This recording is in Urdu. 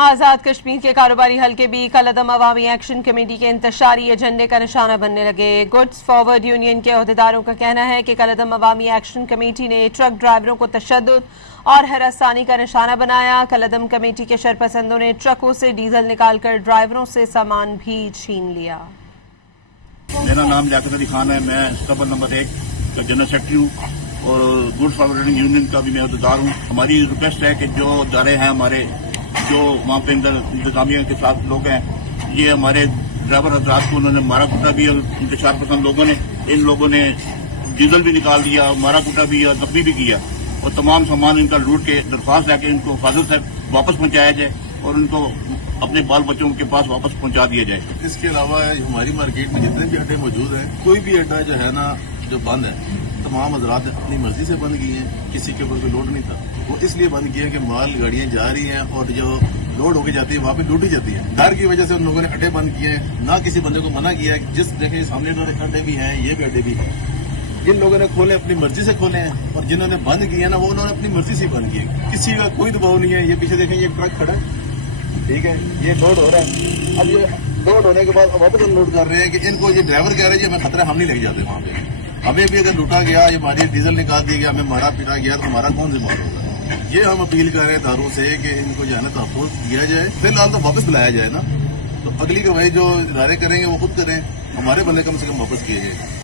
آزاد کشمیر کے کاروباری حلقے بھی کالعدم عوامی ایکشن کمیٹی کے انتشاری ایجنڈے کا نشانہ بننے لگے۔ گڈز فارورڈ یونین کے عہدیداروں کا کہنا ہے کہ کالعدم عوامی ایکشن کمیٹی نے ٹرک ڈرائیوروں کو تشدد اور ہراسانی کا نشانہ بنایا۔ کالعدم کمیٹی کے شرپسندوں نے ٹرکوں سے ڈیزل نکال کر ڈرائیوروں سے سامان بھی چھین لیا۔ میرا نام لیاقت علی خان ہے، میں اسٹیبل نمبر 1 کا جنرل سیکرٹری ہوں اور گڈ فارورڈنگ یونین کا بھی میں عہدیدار ہوں۔ ہماری ریکویسٹ ہے کہ جو ادارے ہیں ہمارے، جو وہاں پہ انتظامیہ کے ساتھ لوگ ہیں، یہ ہمارے ڈرائیور حضرات کو انہوں نے مارا کوٹا بھی، انتشار پسند لوگوں نے ان لوگوں نے ڈیزل بھی نکال دیا، مارا کوٹا بھی اور زخمی بھی کیا، اور تمام سامان ان کا لوٹ کے درخواست ہے کہ ان کو حفاظت سے واپس پہنچایا جائے اور ان کو اپنے بال بچوں کے پاس واپس پہنچا دیا جائے۔ اس کے علاوہ ہماری مارکیٹ میں جتنے بھی اڈے موجود ہیں، کوئی بھی اڈا جو ہے نا جو بند ہے، تمام حضرات نے اپنی مرضی سے بند کیے ہیں، کسی کے اوپر کوئی لوڈ نہیں تھا۔ وہ اس لیے بند کیا کہ مال گاڑیاں جا رہی ہیں اور جو لوڈ ہو کے جاتی ہے وہاں پہ لوٹی جاتی ہے۔ ڈر کی وجہ سے ان لوگوں نے اڈے بند کیے ہیں، نہ کسی بندے کو منع کیا ہے۔ جس دیکھیں سامنے اڈے بھی ہیں، یہ بھی اڈے بھی ہیں، جن لوگوں نے کھولے اپنی مرضی سے کھولے ہیں، اور جنہوں نے بند کیے ہیں نا وہ انہوں نے اپنی مرضی سے بند کیے، کسی کا کوئی دباؤ نہیں ہے۔ یہ پیچھے دیکھیں، یہ ٹرک کھڑا ہے، ٹھیک ہے، یہ لوڈ ہو رہا ہے۔ اب یہ لوڈ ہونے کے بعد واپس ہم لوڈ کر رہے ہیں کہ ان کو یہ ڈرائیور کہہ رہے ہیں جی ہمیں خطرہ، ہم نہیں لے کے جاتے وہاں پہ۔ ہمیں بھی اگر لوٹا گیا، یہ ہماری ڈیزل نکال دیا گیا، ہمیں مارا پیٹا گیا تو ہمارا کون ذمہ دار ہوگا؟ یہ ہم اپیل کر رہے ہیں اداروں سے کہ ان کو جو ہے نا تحفظ دیا جائے، فی الحال تو واپس بلایا جائے نا، تو اگلی کارروائی جو ادارے کریں گے وہ خود کریں، ہمارے بندے کم سے کم واپس کیے جائے۔